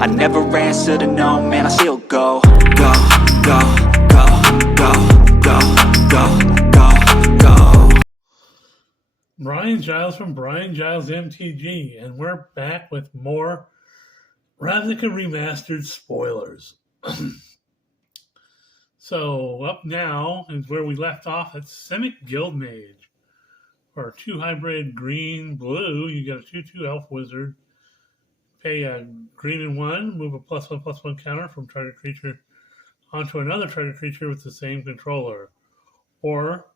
I never answer to no, man, I still go. Go, go, go, go, go, go, go, go. Brian Giles from Brian Giles MTG, and we're back with more Ravnica Remastered spoilers. So up now is where we left off at Simic Guildmage. For 2 hybrid green blue, you get a 2/2 elf wizard. Pay a green and 1, move a +1/+1 counter from target creature onto another target creature with the same controller. Or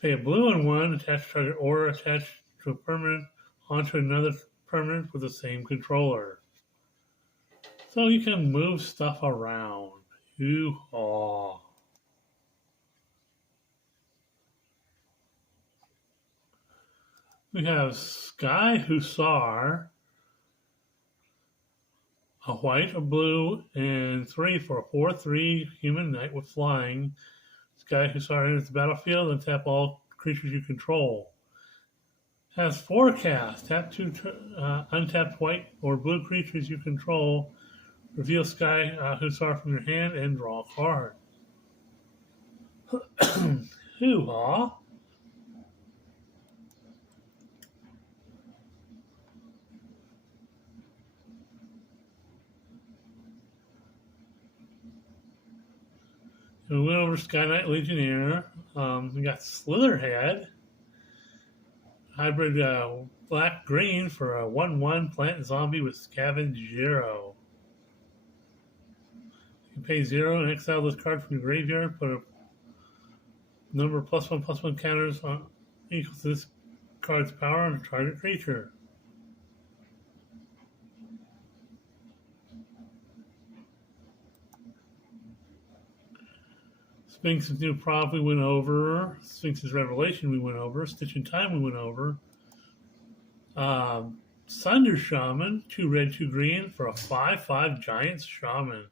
pay a blue and 1, attach target or attach to a permanent onto another permanent with the same controller. So you can move stuff around. Hoo-haw. We have Sky Hussar, a white, a blue, and 3 for a 4/3 human knight with flying. Sky Hussar enters the battlefield and tap all creatures you control. Has 4 cast. Tap 2 untapped white or blue creatures you control. Reveal Sky Hussar from your hand and draw a card. Hoo-haw. We went over Sky Knight Legionnaire. We got Slitherhead. Hybrid black-green for a 1/1 plant zombie with Scavenge 0. You pay 0 and exile this card from your graveyard. Put a number of +1/+1 counters on equal to this card's power on a target creature. Sphinx's New Prop we went over. Sphinx's Revelation we went over. Stitch in Time we went over. Sunder Shaman, 2 red, 2 green for a 5/5 Giant Shaman.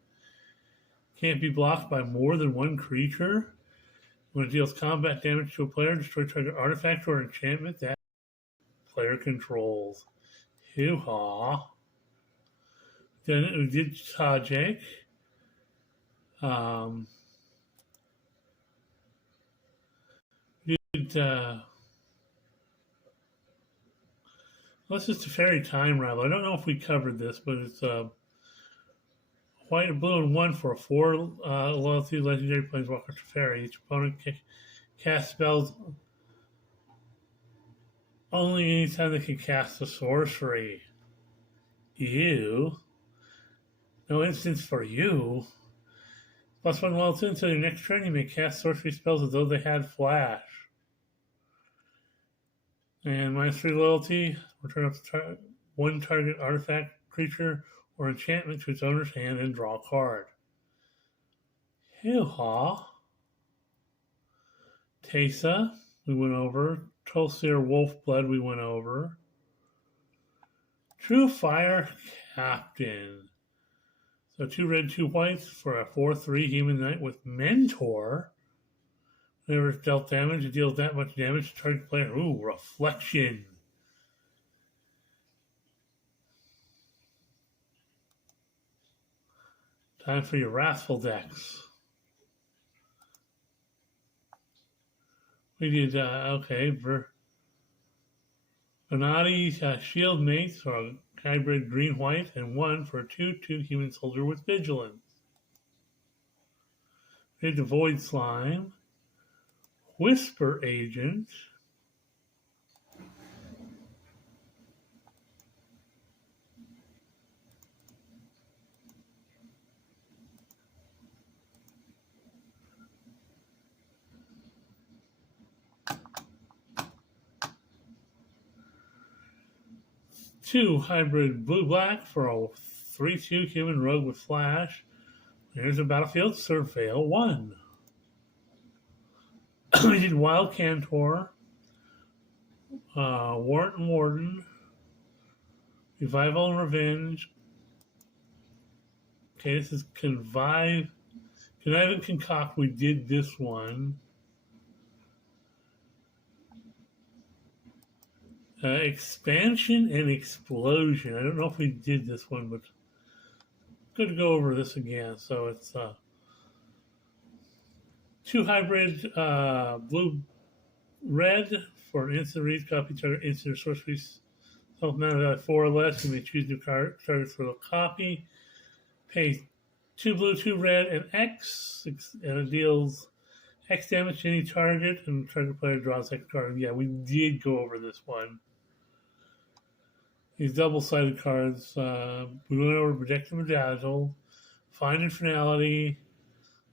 Can't be blocked by more than 1 creature. When it deals combat damage to a player, destroy target artifact or enchantment that player controls. Hoo-haw. Then we did Tajik. This is the Fairy Time Ravel. I don't know if we covered this, but it's white and blue and 1 for a 4 loyalty legendary planeswalker Teferi. Each opponent casts spells only anytime they can cast a sorcery. Ew. No instance for you. +1 loyalty until your next turn. You may cast sorcery spells as though they had flash. And -3 loyalty. Return up to 1 target artifact, creature, or enchantment to its owner's hand and draw a card. Hoo-haw. Teysa, we went over. Trollseer Wolfblood, we went over. True Fire Captain. So 2 red, 2 whites for a 4/3 human knight with Mentor. Whenever it's dealt damage, it deals that much damage to target player. Ooh, Reflection. Time for your Wrathful decks. We did, okay, Venati Shield Mates for a hybrid green-white and 1 for a 2/2 human soldier with Vigilance. We did the Void Slime. Whisper Agent. Two hybrid blue-black for a 3/2 human rogue with flash. Here's a battlefield Surveil 1. We did Wild Cantor, Warrant and Warden, Revival and Revenge. Okay, this is Connive and Concoct. We did this one. Expansion and Explosion. I don't know if we did this one, but good to go over this again. So it's 2 hybrid blue red for instant read, copy target, instant sorcery, self-mana value 4 or less. You may choose new targets for the copy. Pay 2 blue, 2 red, and X, and it deals X damage to any target, and target player draws X card. Yeah, we did go over this one. These double-sided cards, we went over Protect and Bedazzle, Find Infernality,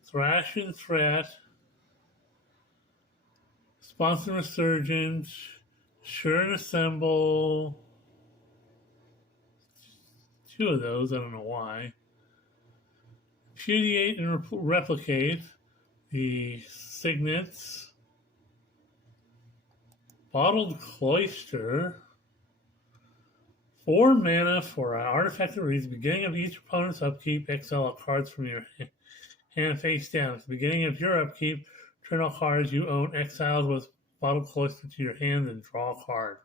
Thrash and Threat, Sponsor Resurgence, Sure and Assemble. 2 of those, I don't know why. Repudiate and Replicate, the Signets, Bottled Cloister, 4 mana for an artifact that reads: beginning of each opponent's upkeep, exile cards from your hand face down. At the beginning of your upkeep, turn all cards you own exiled with Bottled Cloister to your hand and draw a card.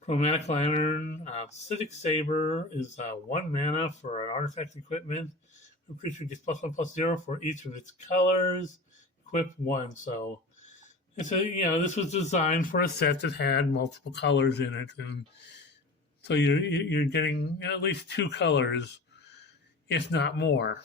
Chromatic Lantern, Acidic Saber is 1 mana for an artifact equipment. A creature gets +1/+0 for each of its colors. Equip 1. So it's this was designed for a set that had multiple colors in it, and so you're getting at least 2 colors, if not more.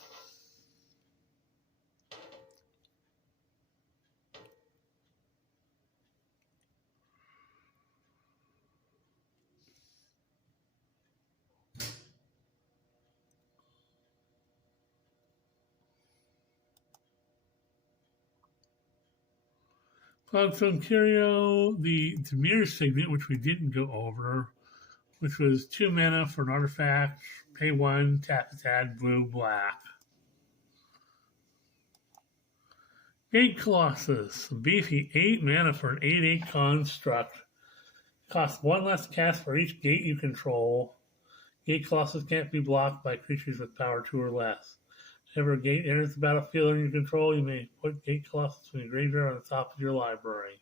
From Curio, the Demir Signet, which we didn't go over, which was 2 mana for an artifact, pay 1, tap it, add blue, black. Gate Colossus, beefy 8 mana for an 8/8 construct. Costs 1 less to cast for each gate you control. Gate Colossus can't be blocked by creatures with power 2 or less. Whenever a gate enters the battlefield under your control, you may put Gate Colossus from your graveyard on the top of your library.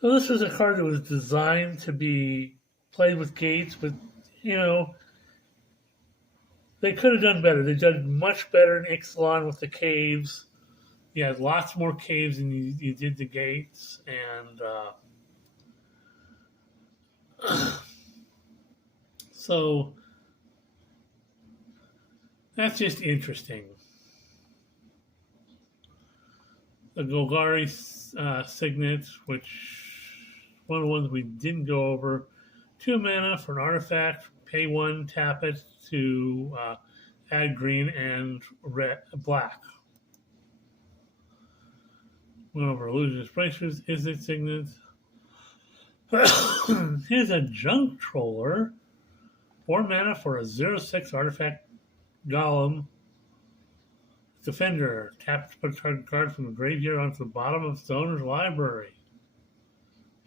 So this was a card that was designed to be played with gates, but, they could have done better. They did much better in Ixalan with the caves. You had lots more caves than you did the gates, and so that's just interesting. The Golgari Signet, which one of the ones we didn't go over, 2 mana for an artifact, pay 1, tap it to add green and black. Went over Illusionist Bracers, is it Signet? Here's a Junk Troller, 4 mana for a 0/6 artifact Golem. Defender, tap to put a target card from the graveyard onto the bottom of its owner's library.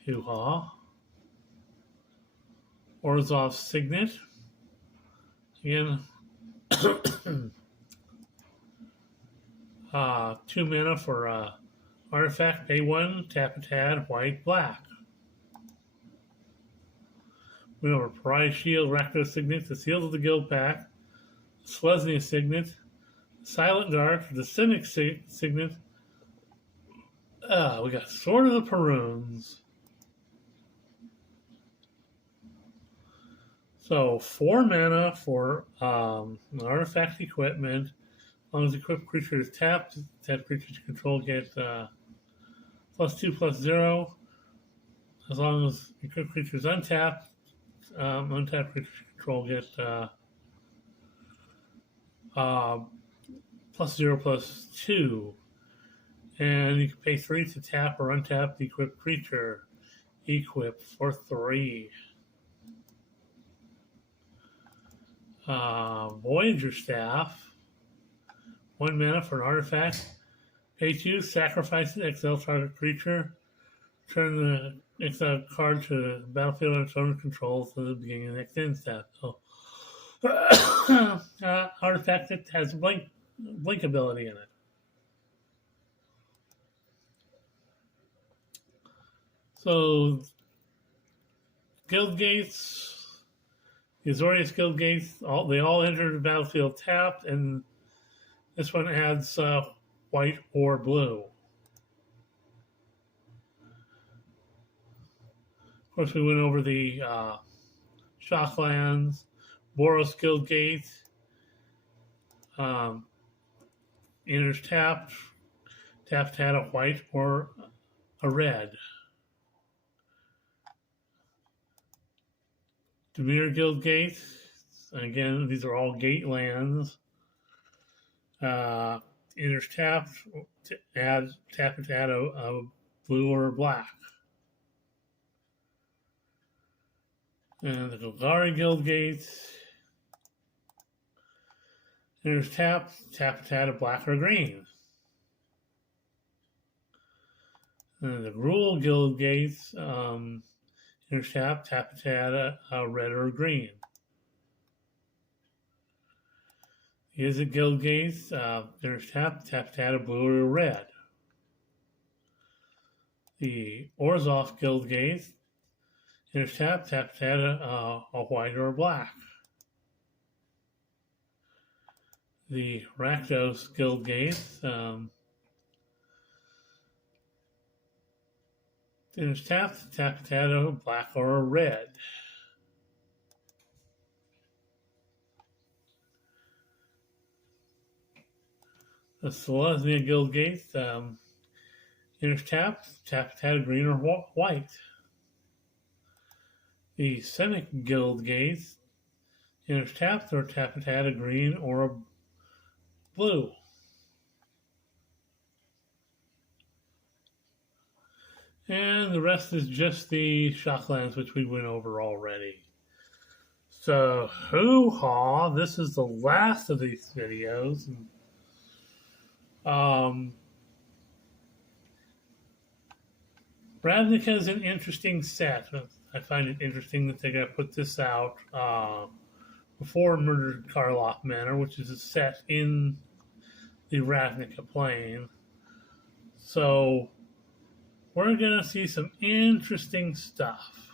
Hoo-ha. Orzhov's Signet. Again, 2 mana for artifact, pay 1, tap it, add white, black. Went over Pariah Shield, Rakdos Signet, the Seals of the Guild Pack, Selesnya Signet, Silent Dart, the Cynic Signet. We got Sword of the Perrunes. So 4 mana for an artifact equipment. As long as equipped creature is tapped, that creature to control get +2/+0. As long as equipped creature is untapped, untapped creature to control get +0/+2. And you can pay 3 to tap or untap the equipped creature. Equip for 3. Voyager Staff, 1 mana for an artifact. Pay 2, sacrifice an exile target creature. Turn the exile card to the battlefield on its own control to the beginning of the next end step. So, artifact that has a blank blink ability in it. So, guild gates, the Azorius guild gates, they all enter the battlefield tapped, and this one adds white or blue. Of course, we went over the Shocklands, Boros guild gate, enters tapped, tapped had a white or a red. Demir Guild Gate. Again, these are all gate lands. Enters tapped, tap it to add a blue or a black. And the Golgari Guild Gate. Enters tapped, tap it to add a black or green. And the Gruul Guild Gates. Enters tapped, tap it to add a red or a green. Here's a guild gate. There's tap to add a blue or a red. The Orzhov guild gate. There's tap to add a white or a black. The Rakdos guild gate. There's tap to add a black or a red. The Selesnya Guild Gate, enters tap to add a green or white. The Semic Guild Gate, enters tap to add a green or a blue. And the rest is just the Shocklands, which we went over already. So, hoo-ha, this is the last of these videos. Ravnica is an interesting set. I find it interesting that they're going to put this out before Murdered Karlach Manor, which is a set in the Ravnica plane. So we're going to see some interesting stuff.